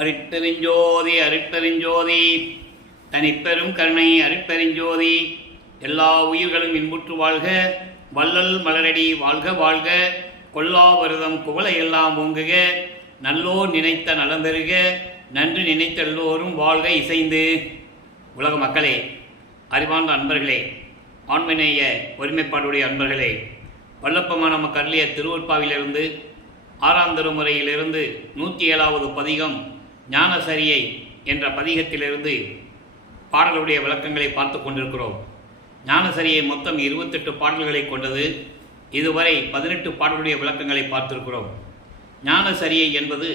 அருட்பெருஞ்சோதி அருட்பெருஞ்சோதி தனிப்பெரும் கருணை அருட்பெருஞ்சோதி. எல்லா உயிர்களும் இன்புற்று வாழ்க, வள்ளல் மலரடி வாழ்க வாழ்க, கொல்லாவிரதம் குவளை எல்லாம் ஓங்குக, நல்லோர் நினைத்த நலம் பெறுக, நன்று நினைத்த எல்லோரும் வாழ்க இசைந்து. உலக மக்களே, அறிவார்ந்த அன்பர்களே, ஆண்மநேய ஒருமைப்பாடுடைய அன்பர்களே, வல்லப்பமான நமக்கு அருளிய திருவொற்பாவிலிருந்து 6ஆம் திருமுறையிலிருந்து 107வது பதிகம் ஞானசரியை என்ற பதிகத்திலிருந்து பாடலுடைய விளக்கங்களை பார்த்து கொண்டிருக்கிறோம். ஞானசரியை மொத்தம் 28 பாடல்களை கொண்டது. இதுவரை 18 பாடலுடைய விளக்கங்களை பார்த்திருக்கிறோம். ஞானசரியை என்பது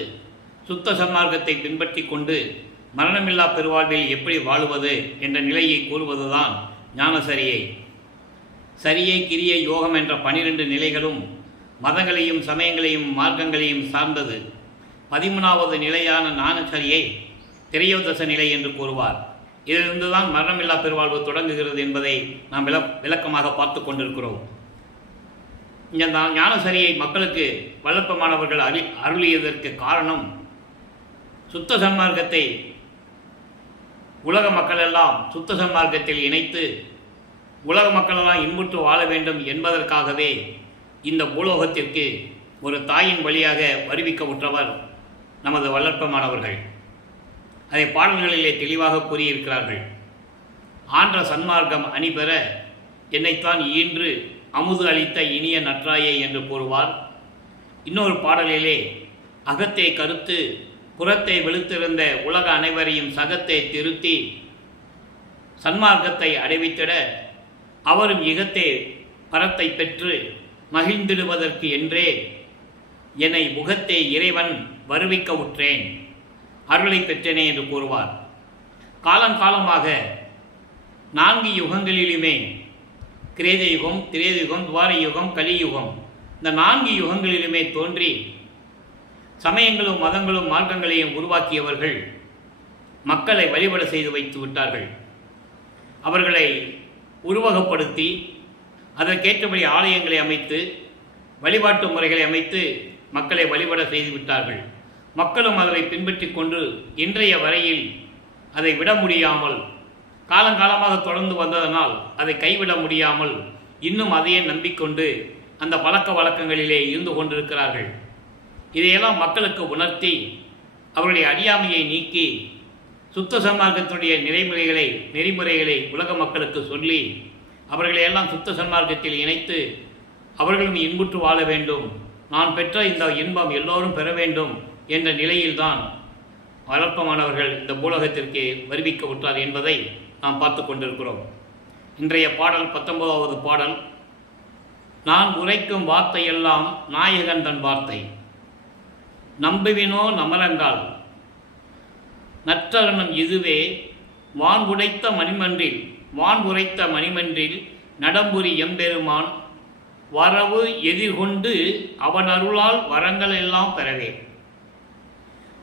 சுத்த சன்மார்க்கத்தை பின்பற்றி கொண்டு மரணமில்லா பெருவாழ்வில் எப்படி வாழுவது என்ற நிலையை கூறுவதுதான் ஞானசரியை. சரியை, கிரியை, யோகம் என்ற 12 நிலைகளும் மதங்களையும் சமயங்களையும் மார்க்கங்களையும் சார்ந்தது. 13வது நிலையான ஞானசரியை திரையோதச நிலை என்று கூறுவார். இதிலிருந்து தான் மரணமில்லா பெருவாழ்வு தொடங்குகிறது என்பதை நாம் விளக்கமாக பார்த்து கொண்டிருக்கிறோம். இந்த ஞானசரியை மக்களுக்கு வல்லப்பமானவர்கள் அருளியதற்கு காரணம், சுத்த சன்மார்க்கத்தை உலக மக்களெல்லாம் சுத்த சன்மார்க்கத்தில் இணைத்து உலக மக்களெல்லாம் இன்புற்று வாழ வேண்டும் என்பதற்காகவே இந்த பூலோகத்திற்கு ஒரு தாயின் வழியாக வருவிக்க உற்றவர் நமது வல்லற்பமானவர்கள். அதை பாடல்களிலே தெளிவாக கூறியிருக்கிறார்கள். ஆன்ற சன்மார்க்கம் அணிபெற என்னைத்தான் ஈன்று அமுது அளித்த இனிய நற்றாயே என்று கூறுவார். இன்னொரு பாடலிலே அகத்தை கருத்து புறத்தை வெளுத்திருந்த உலக அனைவரையும் சகத்தை திருத்தி சன்மார்க்கத்தை அடைவித்திட அவரும் இகத்தே பரத்தை பெற்று மகிழ்ந்திடுவதற்கு என்றே என்னை முகத்தே இறைவன் வருவிக்க உற்றேன், அருளை பெற்றேனே என்று கூறுவார். காலங்காலமாக 4 யுகங்களிலுமே கிரேத யுகம், திரேத யுகம், துவார யுகம், கலியுகம், இந்த 4 யுகங்களிலுமே தோன்றி சமயங்களும் மதங்களும் மார்க்கங்களையும் உருவாக்கியவர்கள் மக்களை வழிபட செய்து வைத்து விட்டார்கள். அவர்களை உருவகப்படுத்தி அதற்கேற்றபடி ஆலயங்களை அமைத்து வழிபாட்டு முறைகளை அமைத்து மக்களை வழிபட செய்து விட்டார்கள். மக்களும் அதை பின்பற்றி கொண்டு இன்றைய வரையில் அதை விட முடியாமல் காலங்காலமாக தொடர்ந்து வந்ததனால் அதை கைவிட முடியாமல் இன்னும் அதையே நம்பிக்கொண்டு அந்த பழக்க வழக்கங்களிலே இருந்து கொண்டிருக்கிறார்கள். இதையெல்லாம் மக்களுக்கு உணர்த்தி அவருடைய அறியாமையை நீக்கி சுத்த சன்மார்க்கத்தினுடைய நெறிமுறைகளை உலக மக்களுக்கு சொல்லி அவர்களையெல்லாம் சுத்த சன்மார்க்கத்தில் இணைத்து அவர்களும் இன்புற்று வாழ வேண்டும், நான் பெற்ற இந்த இன்பம் எல்லோரும் பெற வேண்டும் என்ற நிலையில்தான் வளர்ப்பமானவர்கள் இந்த பூலகத்திற்கு வருவிக்க விட்டார் என்பதை நாம் பார்த்து கொண்டிருக்கிறோம். இன்றைய பாடல் 19வது பாடல். நான் உரைக்கும் வார்த்தையெல்லாம் நாயகன் தன் வார்த்தை, நம்புவினோ நமரங்கால் நற்றரணம் இதுவே, வான் உரைத்த மணிமன்றில் நடம்புரி எம்பெருமான் வரவு எதிர்கொண்டு அவன் அருளால் வரங்கள் எல்லாம் பெறவே,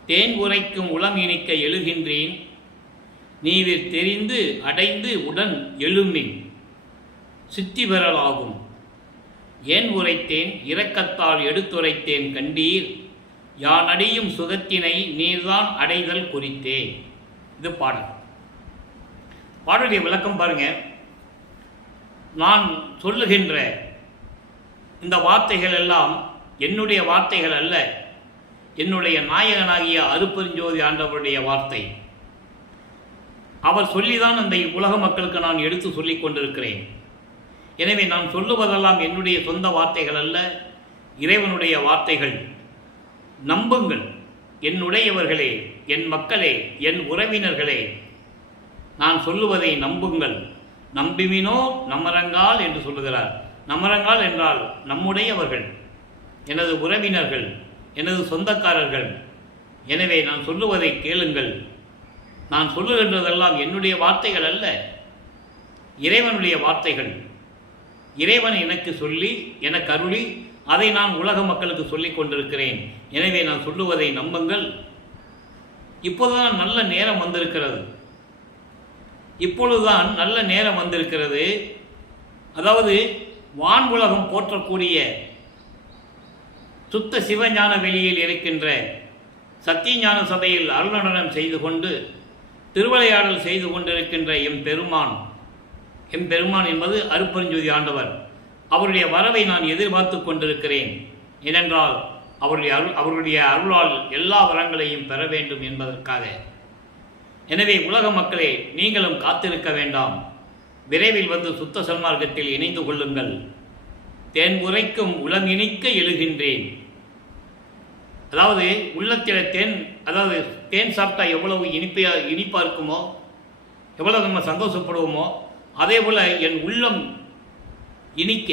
தேன் உரைக்கும் உளம் இனிக்க எழுகின்றேன், நீவிர் தெரிந்து அடைந்து உடன் எழுமின் சித்தி பெறலாகும், ஏன் உரைத்தேன் இரக்கத்தால் எடுத்துரைத்தேன் கண்டீர், யான் அடையும் சுகத்தினை நீர்தான் அடைதல் குறித்தே. இது பாடல். பாடலுடைய விளக்கம் பாருங்க. நான் சொல்லுகின்ற இந்த வார்த்தைகள் எல்லாம் என்னுடைய வார்த்தைகள் அல்ல, என்னுடைய நாயகனாகிய அருட்பெருஞ்சோதி ஆண்டவருடைய வார்த்தை. அவர் சொல்லிதான் அந்த உலக மக்களுக்கு நான் எடுத்து சொல்லிக் கொண்டிருக்கிறேன். எனவே நான் சொல்லுவதெல்லாம் என்னுடைய சொந்த வார்த்தைகள் அல்ல, இறைவனுடைய வார்த்தைகள். நம்புங்கள் என்னுடையவர்களே, என் மக்களே, என் உறவினர்களே, நான் சொல்லுவதை நம்புங்கள். நம்புவினோ நமரங்கால் என்று சொல்லுகிறார். நமரங்கால் என்றால் நம்முடையவர்கள், எனது உறவினர்கள், எனது சொந்தக்காரர்கள். எனவே நான் சொல்லுவதை கேளுங்கள். நான் சொல்லுகின்றதெல்லாம் என்னுடைய வார்த்தைகள் அல்ல, இறைவனுடைய வார்த்தைகள். இறைவன் எனக்கு சொல்லி எனக்கு அருளி அதை நான் உலக மக்களுக்கு சொல்லிக் கொண்டிருக்கிறேன். எனவே நான் சொல்லுவதை நம்புங்கள். இப்போதுதான் நல்ல நேரம் வந்திருக்கிறது. இப்பொழுதுதான் நல்ல நேரம் வந்திருக்கிறது. அதாவது வான் உலகம் போற்றக்கூடிய சுத்த சிவஞான வெளியில் இருக்கின்ற சத்தியஞான சபையில் அருள்நடனம் செய்து கொண்டு திருவிளையாடல் செய்து கொண்டிருக்கின்ற எம்பெருமான் என்பது அருட்பெருஞ்ஜோதி ஆண்டவர், அவருடைய வரவை நான் எதிர்பார்த்து கொண்டிருக்கிறேன். ஏனென்றால் அவருடைய அருளால் எல்லா வரங்களையும் பெற வேண்டும் என்பதற்காக. எனவே உலக மக்களே, நீங்களும் காத்திருக்க வேண்டாம். விரைவில் வந்து சுத்த சன்மார்க்கத்தில் இணைந்து கொள்ளுங்கள். தேன் உரைக்கும் உளம் இனிக்க எழுகின்றேன். அதாவது உள்ளத்தில் தேன் சாப்பிட்டா எவ்வளவு இனிப்பாக இருக்குமோ, எவ்வளவு நம்ம சந்தோஷப்படுவோமோ, அதே போல் என் உள்ளம் இனிக்க,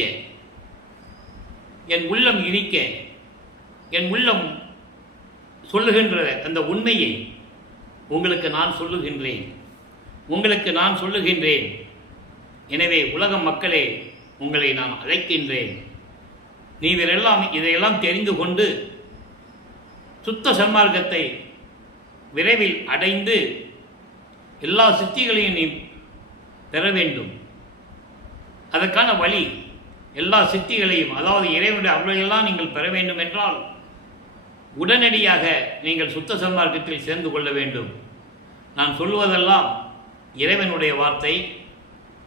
என் உள்ளம் சொல்லுகின்ற அந்த உண்மையை உங்களுக்கு நான் சொல்லுகின்றேன். எனவே உலக மக்களே, உங்களை நான் அழைக்கின்றேன். இதையெல்லாம் தெரிந்து கொண்டு சுத்த சன்மார்க்கத்தை விரைவில் அடைந்து எல்லா சித்திகளையும் நீ பெற வேண்டும். அதற்கான வழி, எல்லா சித்திகளையும், அதாவது இறைவனுடைய அருளையெல்லாம் நீங்கள் பெற வேண்டும் என்றால் உடனடியாக நீங்கள் சுத்த சன்மார்க்கத்தில் சேர்ந்து கொள்ள வேண்டும். நான் சொல்லுவதெல்லாம் இறைவனுடைய வார்த்தை.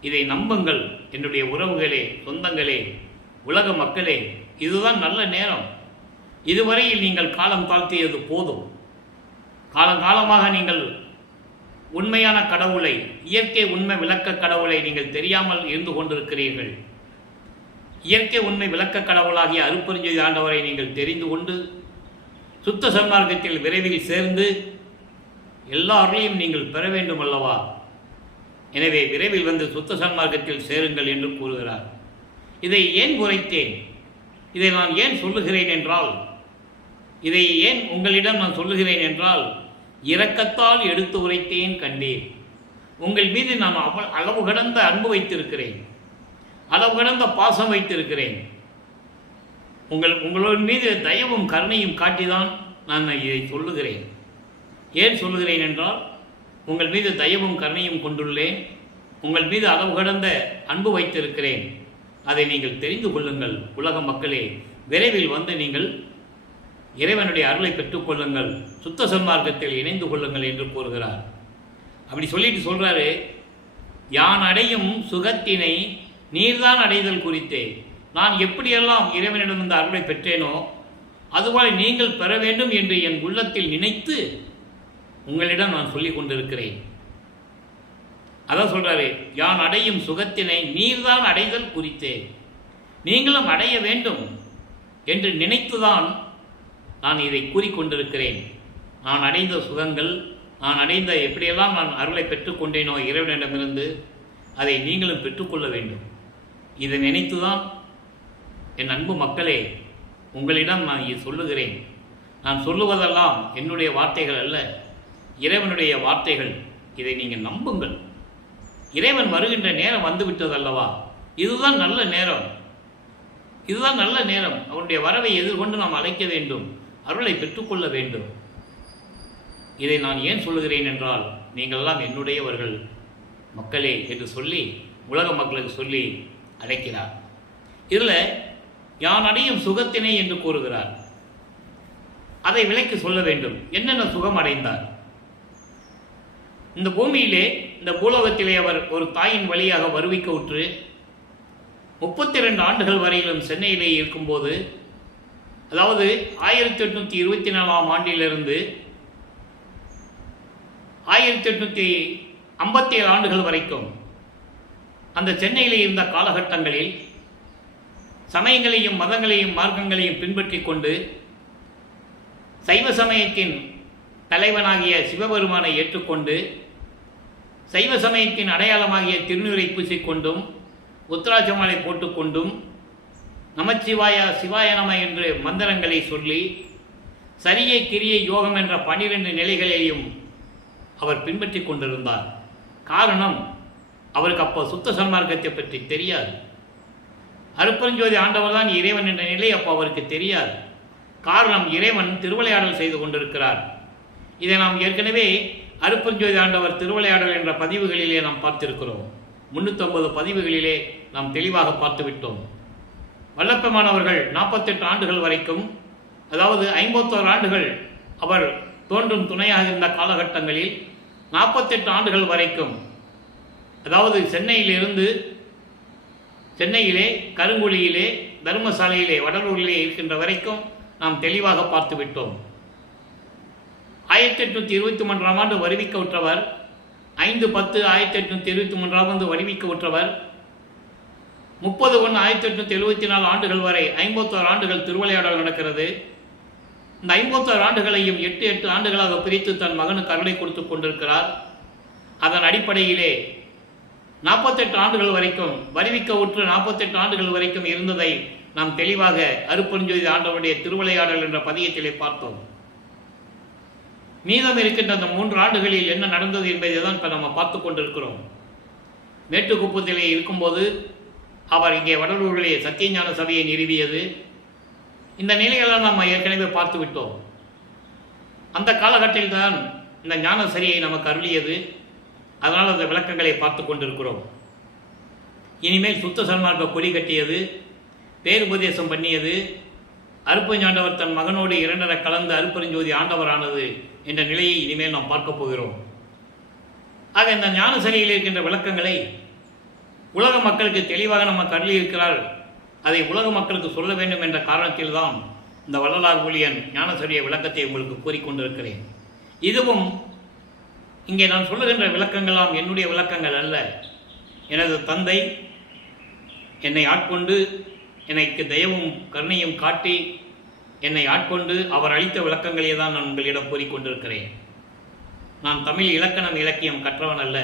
இதை நம்புங்கள். என்னுடைய உறவுகளே, சொந்தங்களே, உலக மக்களே, இதுதான் நல்ல நேரம். இதுவரையில் நீங்கள் காலம் தாழ்த்தியது போதும். காலங்காலமாக நீங்கள் உண்மையான கடவுளை, இயற்கை உண்மை விளக்க கடவுளை நீங்கள் தெரியாமல் இருந்து கொண்டிருக்கிறீர்கள். இயற்கை உண்மை விளக்க கடவுளாகிய அருட்பெருஞ்ஜோதி ஆண்டவரை நீங்கள் தெரிந்து கொண்டு சுத்த சன்மார்க்கத்தில் விரைவில் சேர்ந்து எல்லாரையும் நீங்கள் பெற வேண்டும் அல்லவா? எனவே விரைவில் வந்து சுத்த சன்மார்க்கத்தில் சேருங்கள் என்று கூறுகிறார். இதை ஏன் உரைத்தேன்? இதை நான் ஏன் சொல்லுகிறேன் என்றால், இதை ஏன் உங்களிடம் நான் சொல்லுகிறேன் என்றால், இரக்கத்தால் எடுத்து உரைத்தேன் கண்டேன். உங்கள் மீது நான் அளவு கடந்த அன்பு வைத்திருக்கிறேன், அளவு கடந்த பாசம் வைத்திருக்கிறேன். உங்களோட மீது தயவும் கருணையும் காட்டிதான் நான் இதை சொல்லுகிறேன். ஏன் சொல்லுகிறேன் என்றால், உங்கள் மீது தயவும் கருணையும் கொண்டுள்ளேன், உங்கள் மீது அளவு கடந்த அன்பு வைத்திருக்கிறேன். அதை நீங்கள் தெரிந்து கொள்ளுங்கள். உலக மக்களே, விரைவில் வந்து நீங்கள் இறைவனுடைய அருளை பெற்றுக்கொள்ளுங்கள், சுத்த சன்மார்க்கத்தில் இணைந்து கொள்ளுங்கள் என்று கூறுகிறார். அப்படி சொல்லிட்டு சொல்கிறாரு, யான் அடையும் சுகத்தினை நீர்தான் அடைதல் குறித்தே. நான் எப்படியெல்லாம் இறைவனிடம் இந்த அருளை பெற்றேனோ அதுபோல நீங்கள் பெற வேண்டும் என்று என் உள்ளத்தில் நினைத்து உங்களிடம் நான் சொல்லிக் கொண்டிருக்கிறேன். அதான் சொல்றாரு, யான் அடையும் சுகத்தினை நீர்தான் அடைதல் குறித்தே. நீங்களும் அடைய வேண்டும் என்று நினைத்துதான் நான் இதை கூறிக்கொண்டிருக்கிறேன். நான் அடைந்த சுகங்கள், நான் அடைந்த எப்படியெல்லாம் நான் அருளை பெற்றுக்கொண்டேனோ இறைவனிடமிருந்து, அதை நீங்களும் பெற்றுக்கொள்ள வேண்டும். இதை நினைத்துதான் என் அன்பு மக்களே உங்களிடம் நான் இதை சொல்லுகிறேன். நான் சொல்லுவதெல்லாம் என்னுடைய வார்த்தைகள் அல்ல, இறைவனுடைய வார்த்தைகள். இதை நீங்கள் நம்புங்கள். இறைவன் வருகின்ற நேரம் வந்துவிட்டதல்லவா? இதுதான் நல்ல நேரம், இதுதான் நல்ல நேரம். அவனுடைய வரவை எதிர்கொண்டு நாம் அழைக்க வேண்டும், அருளை பெற்றுக்கொள்ள வேண்டும். இதை நான் ஏன் சொல்லுகிறேன் என்றால், நீங்களெல்லாம் என்னுடையவர்கள் மக்களே என்று சொல்லி உலக மக்களுக்கு சொல்லி அழைக்கிறார். இதில் யான் அடையும் சுகத்தினை என்று கூறுகிறார். அதை விலைக்கு சொல்ல வேண்டும். என்னென்ன சுகம் அடைந்தார்? இந்த பூமியிலே, இந்த பூலோகத்திலே அவர் ஒரு தாயின் வழியாக வருவிக்க உற்று 32 ஆண்டுகள் வரையிலும் சென்னையிலே இருக்கும்போது, அதாவது 1824ஆம் ஆண்டிலிருந்து 1857 ஆண்டுகள் வரைக்கும் அந்த சென்னையிலே இருந்த காலகட்டங்களில் சமயங்களையும் மதங்களையும் மார்க்கங்களையும் பின்பற்றி கொண்டு சைவ சமயத்தின் தலைவனாகிய சிவபெருமானை ஏற்றுக்கொண்டு சைவ சமயத்தின் அடையாளமாகிய திருநீரை பூசிக்கொண்டும் உத்தராட்ச மாலை போட்டுக்கொண்டும் நமச்சிவாய சிவாய நம என்று மந்திரங்களை சொல்லி சரியை கிரியை யோகம் என்ற 12 நிலைகளையும் அவர் பின்பற்றி கொண்டிருந்தார். காரணம், அவருக்கு அப்போ சுத்த சன்மார்க்கத்தை பற்றி தெரியாது. அருட்பெருஞ்ஜோதி ஆண்டவர் தான் இறைவன் என்ற நிலை அப்போ அவருக்கு தெரியாது. காரணம், இறைவன் திருவிளையாடல் செய்து கொண்டிருக்கிறார். இதை நாம் ஏற்கனவே அருட்பெருஞ்ஜோதி ஆண்டவர் திருவிளையாடல் என்ற பதிவுகளிலே நாம் பார்த்திருக்கிறோம். 350 பதிவுகளிலே நாம் தெளிவாக பார்த்துவிட்டோம். வல்லப்பெருமானவர்கள் 48 ஆண்டுகள் வரைக்கும், அதாவது 51 ஆண்டுகள் அவர் தோன்றும் துணையாக இருந்த காலகட்டங்களில் 48 ஆண்டுகள் வரைக்கும், அதாவது சென்னையிலே கருங்குழியிலே தர்மசாலையிலே வடலூரிலே இருக்கின்ற வரைக்கும் நாம் தெளிவாக பார்த்து விட்டோம். 1823ஆம் ஆண்டு வருவிக்க உற்றவர், 5/10/1823ஆம் ஆண்டு வருவிக்க உற்றவர், 30/1/1874 ஆண்டுகள் வரை 51 ஆண்டுகள் திருவிளையாடல் நடக்கிறது. இந்த 51 ஆண்டுகளையும் 8 ஆண்டுகளாக பிரித்து தன் மகனுக்கு அருளை கொடுத்து கொண்டிருக்கிறார். அதன் அடிப்படையிலே 48 ஆண்டுகள் வரைக்கும் வருவிக்க உற்று 48 ஆண்டுகள் வரைக்கும் இருந்ததை நாம் தெளிவாக அருட்பெருஞ்சோதி ஆண்டவருடைய திருவிளையாடல் என்ற பதியத்திலே பார்த்தோம். மீதம் இருக்கின்ற அந்த 3 ஆண்டுகளில் என்ன நடந்தது என்பதை தான் இப்போ நம்ம பார்த்து கொண்டிருக்கிறோம். மேட்டுக்குப்பத்திலே இருக்கும்போது அவர் இங்கே வடலூரிலே சத்தியஞான சபையை நிறுவியது. இந்த நிலையெல்லாம் நாம் ஏற்கனவே பார்த்து விட்டோம். அந்த காலகட்டத்தில் தான் இந்த ஞான சரியை நமக்கு அருளியது. அதனால் அந்த விளக்கங்களை பார்த்து கொண்டிருக்கிறோம். இனிமேல் சுத்த சன்மார்க்க கொடி கட்டியது, பேருபதேசம் பண்ணியது, அருட்பெருஞ்சாண்டவர் தன் மகனோடு இரண்டர கலந்து அருட்பெருஞ்சோதி ஆண்டவரானது என்ற நிலையை இனிமேல் நாம் பார்க்க போகிறோம். ஆக இந்த ஞான சரியில் இருக்கின்ற விளக்கங்களை உலக மக்களுக்கு தெளிவாக நம்ம அருளியிருக்கிறார். அதை உலக மக்களுக்கு சொல்ல வேண்டும் என்ற காரணத்தில்தான் இந்த வள்ளலார் ஊழியன் ஞானசரிய விளக்கத்தை உங்களுக்கு கூறிக்கொண்டிருக்கிறேன். இதுவும் இங்கே நான் சொல்லுகின்ற விளக்கங்களாம் என்னுடைய விளக்கங்கள் அல்ல. எனது தந்தை என்னை ஆட்கொண்டு எனக்கு தயவும் கருணையும் காட்டி என்னை ஆட்கொண்டு அவர் அளித்த விளக்கங்களே தான் நான் உங்களிடம் கூறிக்கொண்டிருக்கிறேன். நான் தமிழ் இலக்கணம் இலக்கியம் கற்றவன் அல்ல.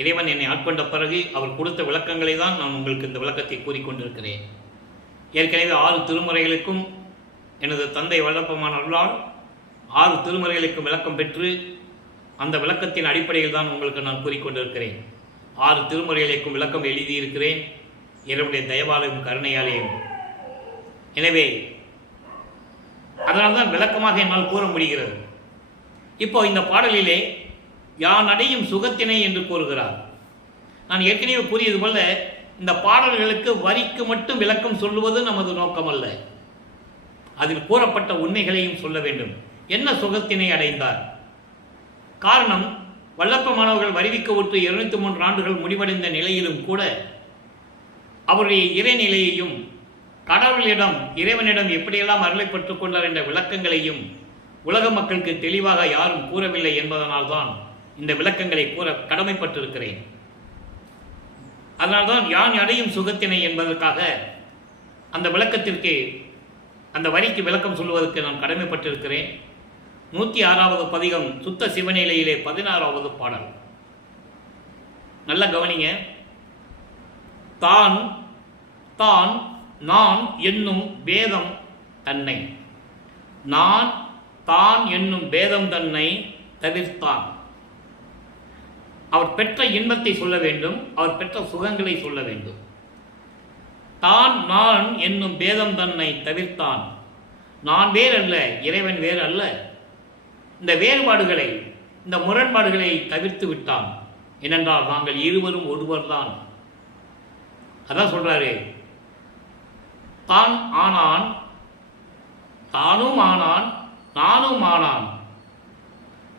இறைவன் என்னை ஆட்கொண்ட பிறகு அவர் கொடுத்த விளக்கங்களை தான் நான் உங்களுக்கு இந்த விளக்கத்தை கூறிக்கொண்டிருக்கிறேன். ஏற்கனவே 6 திருமுறைகளுக்கும் எனது தந்தை வல்லப்பமான அருளால் 6 திருமுறைகளுக்கும் விளக்கம் பெற்று அந்த விளக்கத்தின் அடிப்படையில் தான் உங்களுக்கு நான் கூறிக்கொண்டிருக்கிறேன். 6 திருமுறைகளுக்கும் விளக்கம் எழுதியிருக்கிறேன், இறைவனுடைய தயவாலையும் கருணையாலையும். எனவே அதனால்தான் விளக்கமாக என்னால் கூற முடிகிறது. இப்போ இந்த பாடலிலே யான் அடையும் சுகத்தினை என்று கூறுகிறார். நான் ஏற்கனவே கூறியது போல இந்த பாடல்களுக்கு வரிக்கு மட்டும் விளக்கம் சொல்லுவது நமது நோக்கம் அல்ல. அதில் கூறப்பட்ட உண்மைகளையும் சொல்ல வேண்டும். என்ன சுகத்தினை அடைந்தார்? காரணம், வல்லப்ப மாணவர்கள் வருவிக்க உற்று 203 ஆண்டுகள் முடிவடைந்த நிலையிலும் கூட அவருடைய இறைநிலையையும் கடவுளிடம் இறைவனிடம் எப்படியெல்லாம் அருளை பெற்றுக் கொண்டார் என்ற விளக்கங்களையும் உலக மக்களுக்கு தெளிவாக யாரும் கூறவில்லை என்பதனால்தான் இந்த விளக்கங்களை கூற கடமைப்பட்டிருக்கிறேன். அதனால்தான் யான் அடையும் சுகத்தினை என்பதற்காக அந்த விளக்கத்திற்கு அந்த வரிக்கு விளக்கம் சொல்வதற்கு நான் கடமைப்பட்டிருக்கிறேன். 106வது பதிகம் சுத்த சிவநிலையிலே 16வது பாடல். நல்ல கவனிங்க. தான் தான் நான் என்னும் பேதம் தன்னை, நான் தான் என்னும் பேதம் தன்னை தவிர்த்தான். அவர் பெற்ற இன்பத்தை சொல்ல வேண்டும், அவர் பெற்ற சுகங்களை சொல்ல வேண்டும். தான் நான் என்னும் பேதம் தன்னை தவிர்த்தான். நான் வேறு அல்ல, இறைவன் வேறு அல்ல. இந்த வேறுபாடுகளை, இந்த முரண்பாடுகளை தவிர்த்து விட்டான். ஏனென்றால் நாங்கள் இருவரும் ஒருவர் தான். அதான் சொல்றாரு, தான் ஆனான், தானும் ஆனான், நானும் ஆனான்,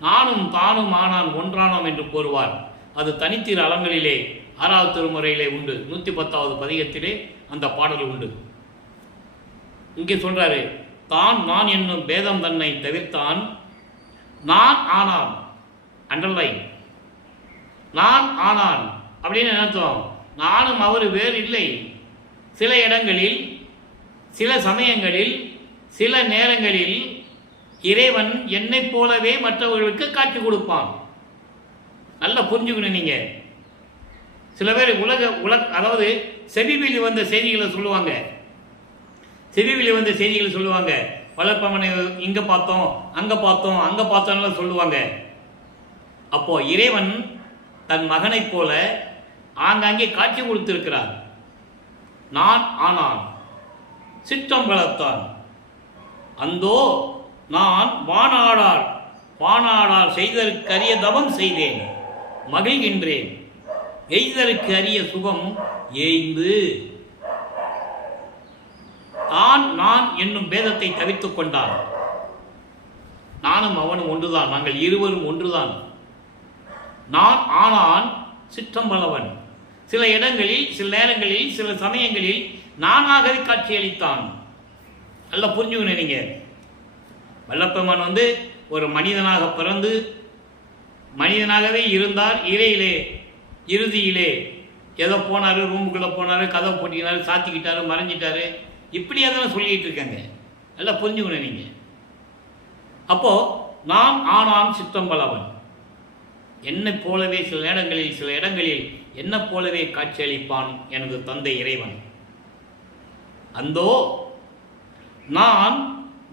நானும் தானும் ஆனான் ஒன்றானோம் என்று கூறுவார். அது தனித்திரு அலங்களிலே 6வது திருமுறையிலே உண்டு. 110வது பதிகத்திலே அந்த பாடல் உண்டு. இங்கே சொல்றாரு, தான் நான் என்னும் பேதம் தன்னை தவிர்த்தான், நான் ஆனான். அண்டர்லைன். நான் ஆனான் அப்படின்னு நினைத்தோம். நானும் அவர் வேறு இல்லை. சில இடங்களில், சில சமயங்களில், சில நேரங்களில் இறைவன் என்னை போலவே மற்றவர்களுக்கு காட்சி கொடுப்பான். நல்லா புரிஞ்சுக்கணும். நீங்க சில பேர் அதாவது செவிவெளி வந்த செய்திகளை சொல்லுவாங்க. செவிவெளி வந்த செய்திகளை சொல்லுவாங்க. வளர்ப்பவனை இங்க பார்த்தோம், அங்க பார்த்தோம், அங்க பார்த்தோம்லாம் சொல்லுவாங்க. அப்போ இறைவன் தன் மகனைப் போல ஆங்காங்கே காட்சி கொடுத்திருக்கிறார். நான் ஆனான், சிற்றம் வளர்த்தான். அந்தோ நான் வானாடார் செய்தற்கு அரிய தவம் செய்தேன், மகிழ்கின்றேன், எய்தற்கு அரிய சுகம் ஏய்ந்து. தான் நான் என்னும் பேதத்தை தவிர்த்துக் கொண்டான். நானும் அவனும் ஒன்றுதான், நாங்கள் இருவரும் ஒன்றுதான். நான் ஆனான் சிற்றம்பலவன். சில இடங்களில், சில நேரங்களில், சில சமயங்களில் நானாகவே காட்சியளித்தான். நல்லா புரிஞ்சுக்கணும் நீங்க. வல்லப்பெருமான் ஒரு மனிதனாக பிறந்து மனிதனாகவே இருந்தார். இறையிலே இறுதியிலே ஏதோ போனார், ரூமுக்குள்ளே போனார், கதவை போட்டிக்கினார், சாத்திக்கிட்டாரு, மறைஞ்சிட்டாரு, இப்படியே தான் சொல்லிட்டு இருக்காங்க. நல்லா புரிஞ்சுக்கணும் நீங்க. அப்போ நான் ஆனான் சிற்றம்பலவன், என்னை போலவே சில இடங்களில் என்னை போலவே காட்சியளிப்பான் எனது தந்தை இறைவன். அந்தோ நான்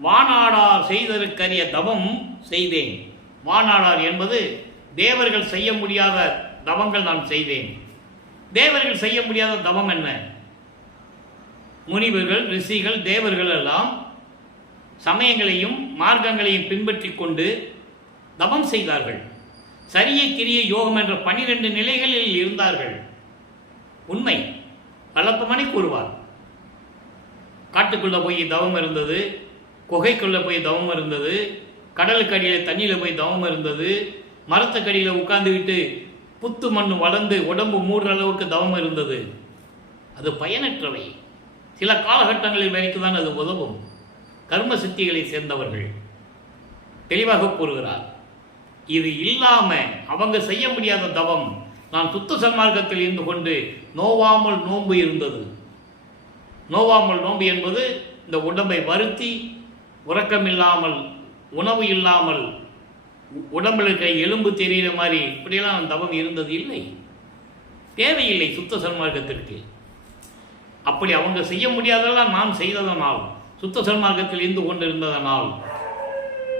வானாடார் செய்ததற்கரிய தவம் செய்தேன். வானாடார் என்பது தேவர்கள் செய்ய முடியாத தவங்கள் நான் செய்தேன். தேவர்கள் செய்ய முடியாத தவம் என்ன? முனிவர்கள், ரிஷிகள், தேவர்கள் எல்லாம் சமயங்களையும் மார்க்கங்களையும் பின்பற்றி கொண்டு தவம் செய்தார்கள். சரியை கிரிய யோகம் என்ற 12 நிலைகளில் இருந்தார்கள். உண்மை வல்லப்பமணி கூறுவார். காட்டுக்குள்ளே போய் தவம் இருந்தது, குகைக்குள்ளே போய் தவம் இருந்தது, கடலுக்கு அடியில் தண்ணியில் போய் தவம் இருந்தது, மரத்துக்கடியில் உட்கார்ந்துக்கிட்டு புத்து மண் வளர்ந்து உடம்பு மூடுற அளவுக்கு தவம் இருந்தது. அது பயனற்றவை. சில காலகட்டங்களில் வரைக்கும் தான் அது உதவும். கர்ம சித்திகளை சேர்ந்தவர்கள் தெளிவாக கூறுகிறார். இது இல்லாம அவங்க செய்ய முடியாத தவம். நான் சுத்த சன்மார்க்கத்தில் இருந்து கொண்டு நோவாமல் நோன்பு இருந்தது. நோவாமல் நோன்பு என்பது இந்த உடம்பை வருத்தி உறக்கம் இல்லாமல், உணவு இல்லாமல், உடம்பில் இருக்க எலும்பு தெரிகிற மாதிரி இப்படியெல்லாம் தவம் இருந்தது இல்லை. தேவையில்லை சுத்த சன்மார்க்கத்திற்கு. அப்படி அவங்க செய்ய முடியாதெல்லாம் நான் செய்ததனால், சுத்த சன்மார்க்கத்தில் இருந்து கொண்டிருந்ததனால்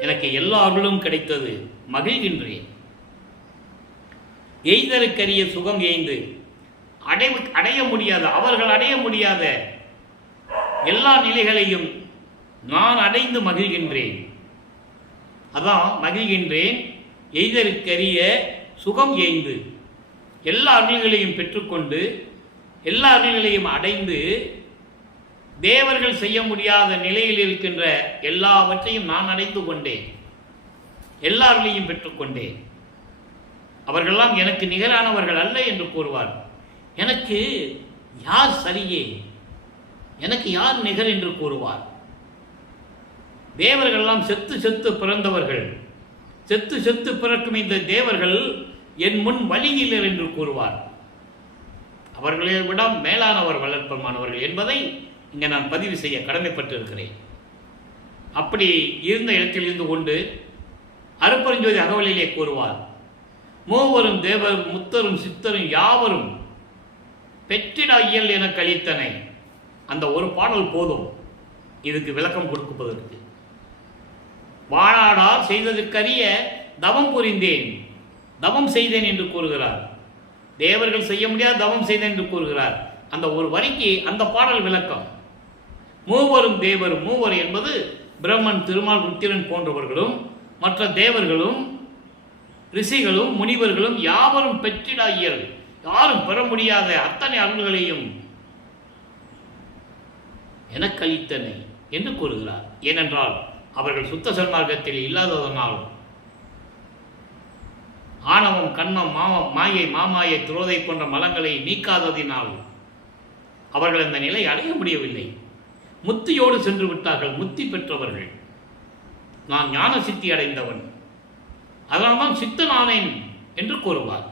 எனக்கு எல்லா அருளும் கிடைத்தது. மகிழ்கின்றேன். எய்தருக்கரிய சுகம் எய்ந்து அடைய முடியாத, அவர்கள் அடைய முடியாத எல்லா நிலைகளையும் நான் அடைந்து மகிழ்கின்றேன். அதான் மகிழ்கின்றேன். எய்தருக்கரிய சுகம் எய்ந்து எல்லா அருள்களையும் பெற்றுக்கொண்டு எல்லா அருள்களையும் அடைந்து தேவர்கள் செய்ய முடியாத நிலையில் இருக்கின்ற எல்லாவற்றையும் நான் அடைந்து கொண்டேன். எல்லா அருளையும் பெற்றுக்கொண்டேன். அவர்களெல்லாம் எனக்கு நிகரானவர்கள் அல்ல என்று கூறுவார். எனக்கு யார் சரியே, எனக்கு யார் நிகர் என்று கூறுவார். தேவர்கள்லாம் செத்து செத்து பிறந்தவர்கள். செத்து செத்து பிறக்கும் இந்த தேவர்கள் என் முன் வழியிலர் என்று கூறுவார். அவர்களை விட மேலானவர் வளர்ப்பமானவர்கள் என்பதை இங்கே நான் பதிவு செய்ய கடமைப்பட்டிருக்கிறேன். அப்படி இருந்த இடத்தில் இருந்து கொண்டு அருப்பெருஞ்சோதி அகவலிலே கூறுவார். மூவரும் தேவரும் முத்தரும் சித்தரும் யாவரும் பெற்றிட இயல் என கழித்தனை. அந்த ஒரு பாடல் போதும் இதுக்கு விளக்கம் கொடுப்பதற்கு. வானாடார் செய்ததற்கரிய தவம் புரிந்தேன், தவம் செய்தேன் என்று கூறுகிறார். தேவர்கள் செய்ய முடியாத தவம் செய்தேன் என்று கூறுகிறார். அந்த ஒரு வரிக்கு அந்த பாடல் விளக்கம். மூவரும் தேவரும், மூவர் என்பது பிரம்மன், திருமால், ருத்திரன் போன்றவர்களும் மற்ற தேவர்களும் ரிஷிகளும் முனிவர்களும் யாவரும் பெற்றிட இயல், யாரும் பெற முடியாத அத்தனை அருள்களையும் எனக்களித்தனை என்று கூறுகிறார். ஏனென்றால் அவர்கள் சுத்த சன்மார்க்கத்தில் இல்லாததனால், ஆணவம், கண்மம், மாயை, மாமாயை, துரோதை போன்ற மலங்களை நீக்காததினால் அவர்கள் அந்த நிலை அடைய முடியவில்லை. முத்தியோடு சென்று விட்டார்கள். முத்தி பெற்றவர்கள். நான் ஞான சித்தி அடைந்தவன், அதனால்தான் சித்தனானேன் என்று கூறுவார்.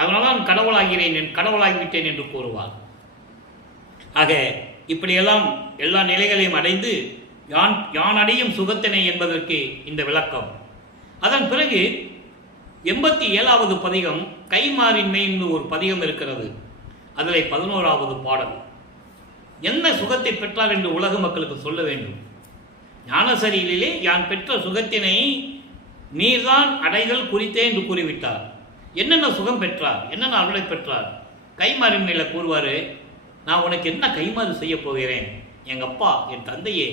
அதனால்தான் கடவுளாகிறேன், கடவுளாகிவிட்டேன் என்று கூறுவார். ஆக இப்படியெல்லாம் எல்லா நிலைகளையும் அடைந்து யான் அடையும் சுகத்தினை என்பதற்கு இந்த விளக்கம். அதன் பிறகு 87வது பதிகம் கைமாறின்மை என்று ஒரு பதிகம் இருக்கிறது. அதில் 11வது பாடல். என்ன சுகத்தை பெற்றார் என்று உலக மக்களுக்கு சொல்ல வேண்டும். ஞானசரியிலே யான் பெற்ற சுகத்தினை நீர்தான் அடைதல் குறித்தே என்று கூறிவிட்டார். என்னென்ன சுகம் பெற்றார், என்னென்ன அருளை பெற்றார்? கைமாறின்மையில் கூறுவார், நான் உனக்கு என்ன கைமாறு செய்ய போகிறேன், எங்கள் அப்பா என் தந்தையே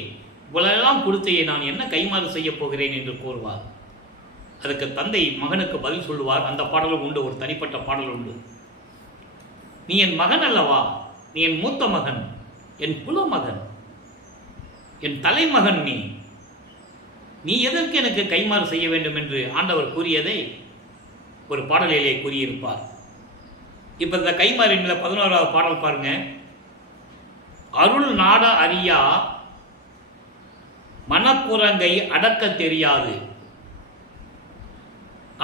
இவ்வளெல்லாம் கொடுத்தையே நான் என்ன கைமாறு செய்ய போகிறேன் என்று கூறுவார். அதுக்கு தந்தை மகனுக்கு பதில் சொல்லுவார். அந்த பாடலும் உண்டு, ஒரு தனிப்பட்ட பாடல் உண்டு. நீ என் மகன் அல்லவா, நீ என் மூத்த மகன், என் குல மகன், என் தலைமகன், நீ நீ எதற்கு எனக்கு கைமாறு செய்ய வேண்டும் என்று ஆண்டவர் கூறியதை ஒரு பாடலிலே கூறியிருப்பார். இப்போ இந்த கைமாறின் 11வது பாடல் பாருங்க. அருள் நாட அறியா மனக்குரங்கை அடக்க தெரியாது,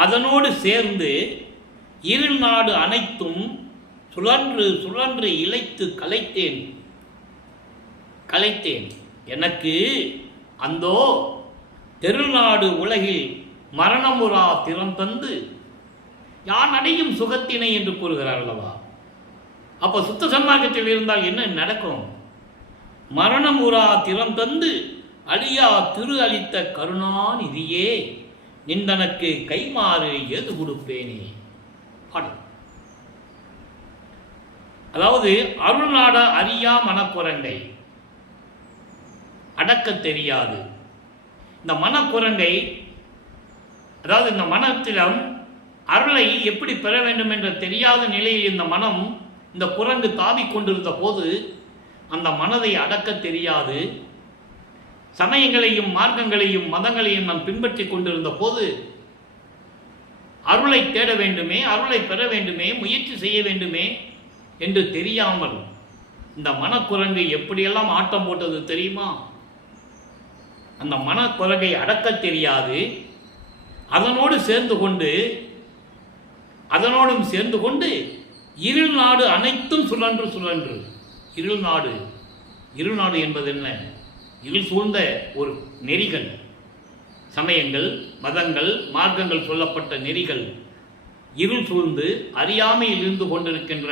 அதனோடு சேர்ந்து இருள் நாடு அனைத்தும் சுழன்று சுழன்று இழைத்து கலைத்தேன் எனக்கு அந்தோ தெருநாடு உலகில் மரணமுறா திறம் தந்து யான் அடையும் சுகத்தினை என்று கூறுகிறார் அல்லவா. அப்போ சுத்த சன்மார்க்கத்தில் இருந்தால் என்ன நடக்கும்? மரணமுறா திறம் தந்து அழியா திரு அளித்த கருணாநிதியே நிந்தனக்கு கைமாறு ஏது கொடுப்பேனே பாடல். அதாவது அருள்நாட அறியா மனக்குரங்கை அடக்க தெரியாது. இந்த மனக்குரங்கை, அதாவது இந்த மனத்திடம் அருளை எப்படி பெற வேண்டும் என்ற தெரியாத நிலையில் இந்த குரங்கு தாவிக் கொண்டிருந்த போது அந்த மனதை அடக்க தெரியாது. சமயங்களையும் மார்க்கங்களையும் மதங்களையும் நான் பின்பற்றி கொண்டிருந்த போது அருளை தேட வேண்டுமே, அருளை பெற வேண்டுமே, முயற்சி செய்ய வேண்டுமே என்று தெரியாமல் இந்த மனக்குரங்கு எப்படியெல்லாம் ஆட்டம் போட்டது தெரியுமா? அந்த மனக்குரங்கை அடக்க தெரியாது. அதனோடும் சேர்ந்து கொண்டு இருள் நாடு அனைத்தும் சுழன்று இருள் நாடு என்பது என்ன? இருள் சூழ்ந்த ஒரு நெறிகள், சமயங்கள், மதங்கள், மார்க்கங்கள் சொல்லப்பட்ட நெறிகள் இருள் சூழ்ந்து அறியாமையில் இருந்து கொண்டிருக்கின்ற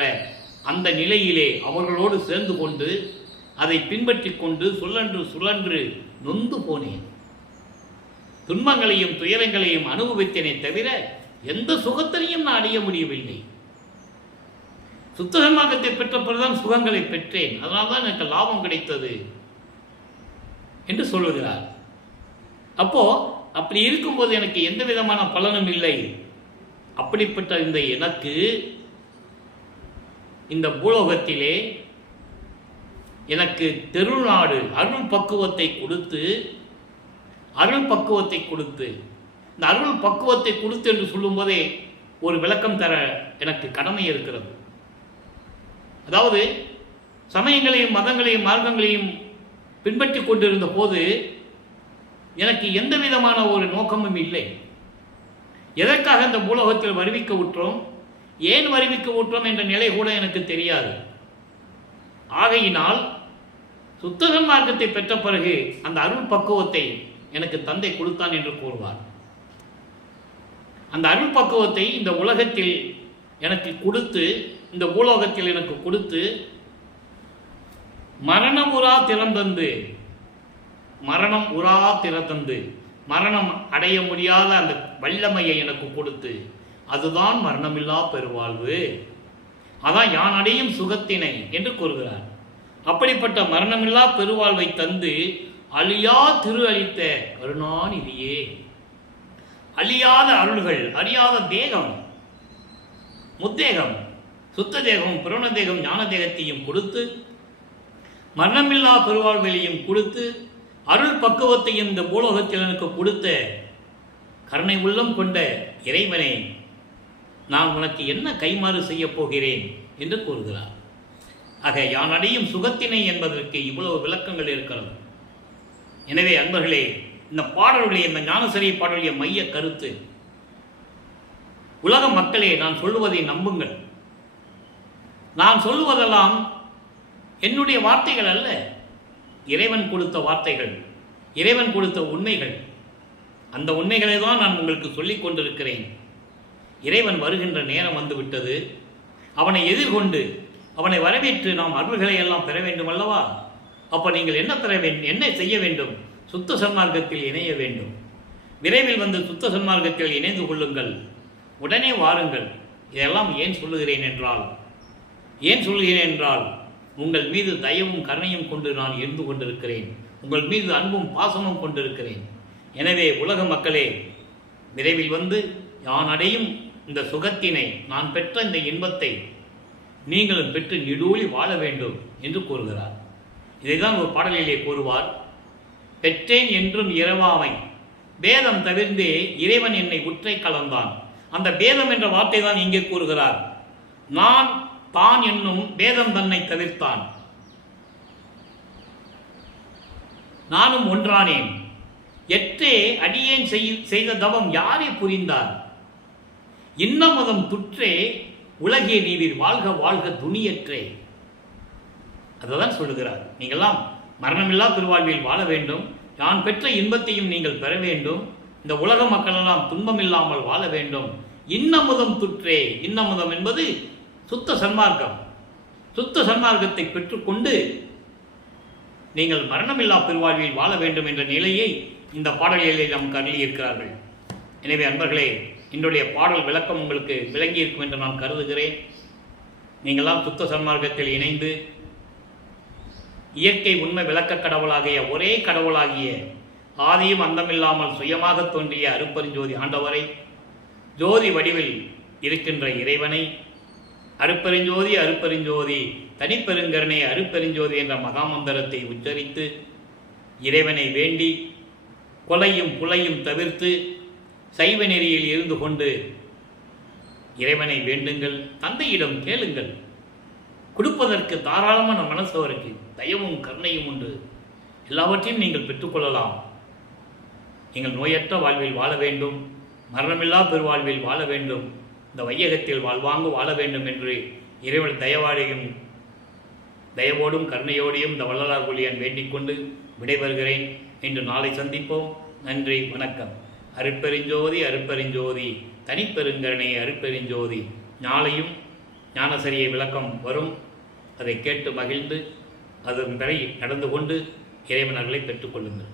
அந்த நிலையிலே அவர்களோடு சேர்ந்து கொண்டு அதை பின்பற்றி கொண்டு சுழன்று நொந்து போனேன். துன்பங்களையும் துயரங்களையும் அனுபவித்தேனே தவிர எந்த சுகத்தையும் நான் அடைய முடியவில்லை. சுத்த சன்மார்க்கத்தை பெற்ற பிறகுதான் சுகங்களை பெற்றேன், அதனால்தான் எனக்கு லாபம் கிடைத்தது என்று சொல்லுகிறார். அப்படி இருக்கும்போது எனக்கு எந்த விதமான பலனும் இல்லை. அப்படிப்பட்ட எனக்கு இந்த பூலோகத்திலே எனக்கு தெருநாடு அருள் பக்குவத்தை கொடுத்து இந்த அருள் பக்குவத்தை கொடுத்து என்று சொல்லும்போதே ஒரு விளக்கம் தர எனக்கு கடமை இருக்கிறது. அதாவது சமயங்களையும் மதங்களையும் மார்க்கங்களையும் பின்பற்றி கொண்டிருந்த போது எனக்கு எந்த விதமான ஒரு நோக்கமும் இல்லை. எதற்காக இந்த பூலோகத்தில் வருவிக்க விட்டோம், ஏன் வருவிக்க விட்டோம் என்ற நிலை கூட எனக்கு தெரியாது. ஆகையினால் சுத்த சன்மார்க்கத்தை பெற்ற பிறகு அந்த அருள் பக்குவத்தை எனக்கு தந்தை கொடுத்தான் என்று கூறுவார். அந்த அருள் பக்குவத்தை இந்த உலகத்தில் எனக்கு கொடுத்து, இந்த பூலோகத்தில் எனக்கு கொடுத்து, மரணம் உறா திறந்தந்து மரணம் அடைய முடியாத அந்த வல்லமையை எனக்கு கொடுத்து, அதுதான் மரணமில்லா பெருவாழ்வு, அதான் யான் அடையும் சுகத்தினை என்று கூறுகிறார். அப்படிப்பட்ட மரணமில்லா பெருவாழ்வை தந்து அழியா திரு அளித்த கருணாநிதியே, அழியாத அருள்கள், அழியாத தேகம், முத்தேகம், சுத்த தேகம், புரண தேகம், ஞான தேகத்தையும் கொடுத்து, மரணமில்லா பெருவாழ்வையும் கொடுத்து, அருள் பக்குவத்தையும் இந்த பூலோகத்தில் எனக்கு கொடுத்த கருணை உள்ளம் கொண்ட இறைவனே, நான் உனக்கு என்ன கைமாறு செய்ய போகிறேன் என்று கூறுகிறார். ஆக யான் அடையும் சுகத்தினை என்பதற்கு இவ்வளவு விளக்கங்கள் இருக்கிறது. எனவே அன்பர்களே, இந்த பாடலுடைய, இந்த ஞானசரி பாடலுடைய மைய கருத்து, உலக மக்களே, நான் சொல்லுவதை நம்புங்கள். நான் சொல்லுவதெல்லாம் என்னுடைய வார்த்தைகள் அல்ல, இறைவன் கொடுத்த வார்த்தைகள், இறைவன் கொடுத்த உண்மைகள். அந்த உண்மைகளை தான் நான் உங்களுக்கு சொல்லிக் கொண்டிருக்கிறேன். இறைவன் வருகின்ற நேரம் வந்துவிட்டது. அவனை எதிர்கொண்டு அவனை வரவேற்று நாம் அருள்களை எல்லாம் பெற வேண்டும் அல்லவா? அப்போ நீங்கள் என்ன செய்ய வேண்டும்? சுத்த சன்மார்க்கத்தில் இணைய வேண்டும். விரைவில் வந்து சுத்த சன்மார்க்கத்தில் இணைந்து கொள்ளுங்கள், உடனே வாருங்கள். இதெல்லாம் ஏன் சொல்லுகிறேன் என்றால் உங்கள் மீது தயவும் கருணையும் கொண்டு நான் இருந்து கொண்டிருக்கிறேன். உங்கள் மீது அன்பும் பாசமும் கொண்டிருக்கிறேன். எனவே உலக மக்களே, விரைவில் வந்து நான் அடையும் இந்த சுகத்தினை, நான் பெற்ற இந்த இன்பத்தை நீங்களும் பெற்று நெடூழி வாழ வேண்டும் என்று கூறுகிறார். இதைதான் ஒரு பாடலிலே கூறுவார். பெற்றேன் என்றும் இரவாமை பேதம் தவிர்ந்து இறைவன் என்னை உற்றை கலந்தான். அந்த பேதம் என்ற வார்த்தை தான் இங்கே கூறுகிறார். நான் தான் என்னும் பேதம் தன்னை தவிர்த்தான். நானும் ஒன்றானேன். எற்றே அடியேன் செய்த தவம் யாரே புரிந்தார். இன்னமதம் துற்றே உலகே நீவிர் வாழ்க வாழ்க துணியற்றே. அதுதான் சொல்லுகிறார். நீங்கள்லாம் மரணமில்லா பெருவாழ்வில் வாழ வேண்டும். நான் பெற்ற இன்பத்தையும் நீங்கள் பெற வேண்டும். இந்த உலக மக்கள் எல்லாம் துன்பம் இல்லாமல் வாழ வேண்டும். இன்னமுதம் துற்றே. இன்னமுதம் என்பது சுத்த சன்மார்க்கம். சுத்த சன்மார்க்கத்தை பெற்றுக்கொண்டு நீங்கள் மரணமில்லா பெருவாழ்வில் வாழ வேண்டும் என்ற நிலையை இந்த பாடல்களிலே நமக்கு அருளியிருக்கிறார்கள். எனவே அன்பர்களே, இன்றைய பாடல் விளக்கம் உங்களுக்கு விளங்கியிருக்கும் என்று நான் கருதுகிறேன். நீங்களாம் சுத்த சன்மார்க்கத்தில் இணைந்து இயற்கை உண்மை விளக்க கடவுளாகிய ஒரே கடவுளாகிய ஆதியும் அந்தமில்லாமல் சுயமாக தோன்றிய அருப்பெருஞ்சோதி ஆண்டவரை, ஜோதி வடிவில் இருக்கின்ற இறைவனை, அருப்பெருஞ்சோதி அருப்பெருஞ்சோதி தனிப்பெருங்கருணை அருப்பெருஞ்சோதி என்ற மகாமந்திரத்தை உச்சரித்து இறைவனை வேண்டி கொலையும் புலையும் தவிர்த்து சைவ நெறியில் இருந்து கொண்டு இறைவனை வேண்டுங்கள். தந்தையிடம் கேளுங்கள். கொடுப்பதற்கு தாராளமான மனசு அவருக்கு தயவும் கருணையும் உண்டு. எல்லாவற்றையும் நீங்கள் பெற்றுக்கொள்ளலாம். நீங்கள் நோயற்ற வாழ்வில் வாழ வேண்டும். மரணமில்லா பெருவாழ்வில் வாழ வேண்டும். இந்த வையகத்தில் வாழ்வாங்கு வாழ வேண்டும் என்று இறைவன் தயவோடும் கருணையோடையும் இந்த வள்ளலார் ஒளியான் வேண்டிக் கொண்டு விடைபெறுகிறேன். இன்று நாளை சந்திப்போம். நன்றி, வணக்கம். அருட்பெருஞ்சோதி அருட்பெருஞ்சோதி தனிப்பெருங்கருணை அருட்பெருஞ்சோதி. நாளையும் ஞானசரிய விளக்கம் வரும். அதை கேட்டு மகிழ்ந்து அதன் பிறை நடந்து கொண்டு இறைவனர்களை பெற்றுக்கொள்ளுங்கள்.